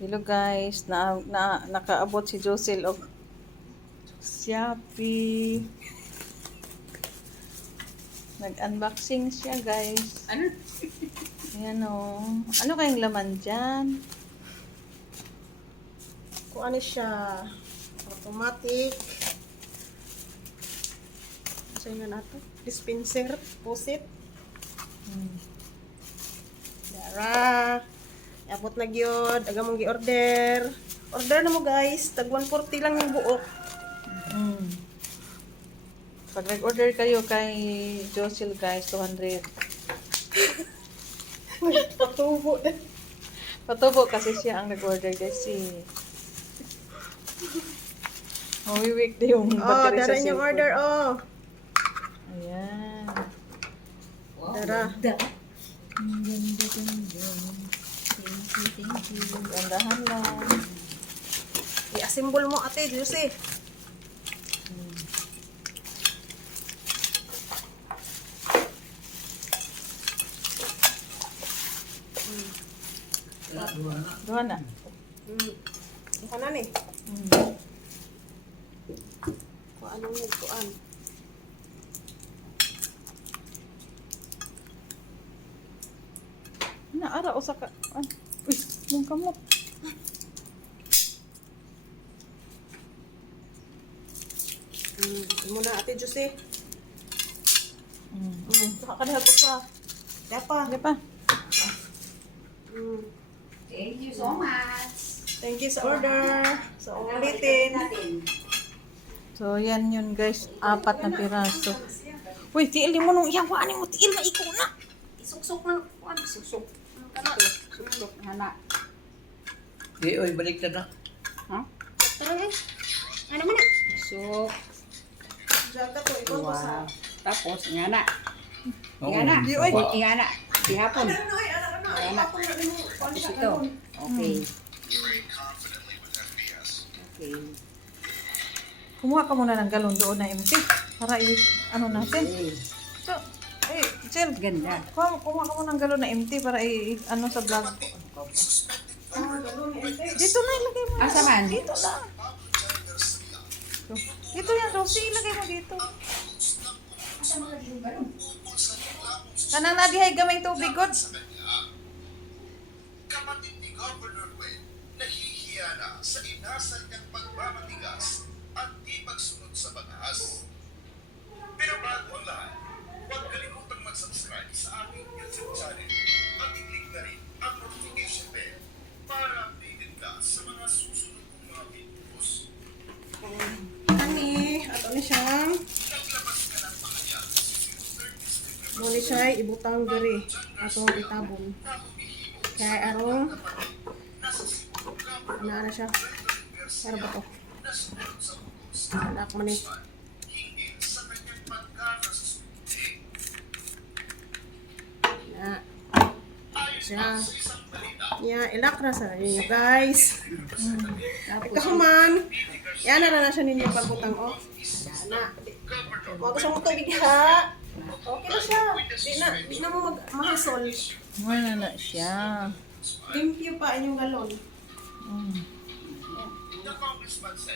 Hello guys, nakaabot si Josel og Shopee. Nag-unboxing siya guys. Ano? Ayan o. Ano kayang laman dyan? Kung ano siya, automatic. Sa'yo nga nato. Dispenser, pusit. Dara. Abot na gyud, aga mong gi-order. Order na mo guys, tag 140 lang yung buok. Pag nag-order kayo kay Josel guys, 200. Patubo na. Patubo kasi siya ang nag-order kasi. Mawiwik na yung Oh, battery sa dara yung cellphone. order, oh. Ayan. Dara. Gandahan lang. I-assemble mo ate, Juicy. Duha na. Ito na ni. Mm. Kung anong nagkuan. Naara usa ka. Uy, mong kamot. Ito muna ate, Juicy. Kadahag usa. Dapa. Hindi pa. Thank you so much. Thank you sa order. Sa ulitin. So, yan yun guys. 4 na piraso. Uy, tiil mo nung iyawanin mo. Tiil, maiko na. Isuksok na. Ano suksok? Ano ka? Suksok. Hana. Di, oy, balik na. Ha? Tara guys. Ano mo na? Suksok. Diyan ka to. Ikaw to sa... Wow. Tapos, nga na. Oo. Nga na. Di, oy. Nga na. Di hapon. Ano, ay, ano, ano. Ayan na. Ipapon na rin mo. Ano Tapos siya, ito. ganun. Okay. Okay. Kumuha ka muna ng galon doon na empty. Para ano natin. Okay. So, eh, Jill, Ganda. kumuha ka muna ng galon na empty para ano sa vlog ko. Dito na ilagay mo. Asa man? Dito lang. So, dito yan, Rosie. Ilagay mo dito. Kanang nadihay gamay tubig, God. Kapatid ni Governor Wade, nahihiya na sa inasal niyang pagmamatigas at di pagsunod sa batas. Pero bago ang lahat, huwag kalimutang mag-subscribe sa aming YouTube channel at i-click na rin ang notification bell para updated ka sa mga susunod kong mga videos. Ani, ato ni siyang... Naglabas ka ng pahayag sa 030 Muli siya, ibutang diri. Atong itabong. na humihimo Kaya arong... nasa sipong governor Ano na siya? Pero ba to? na sumunod sa utos Anak mo ni. hindi sa kanyang pagkakasusunod. Na. Ayon Siya. sa isang balita, Yeah, ilakra sa ninyo guys. Tapos, Ikaw man. Yan na siya ninyo pagbutang oh. Yan na. Mga gusto mo tubig ha. Okay na siya. Di na mo mahasol. Wala na siya. Limpyo pa inyong galon. the congressman said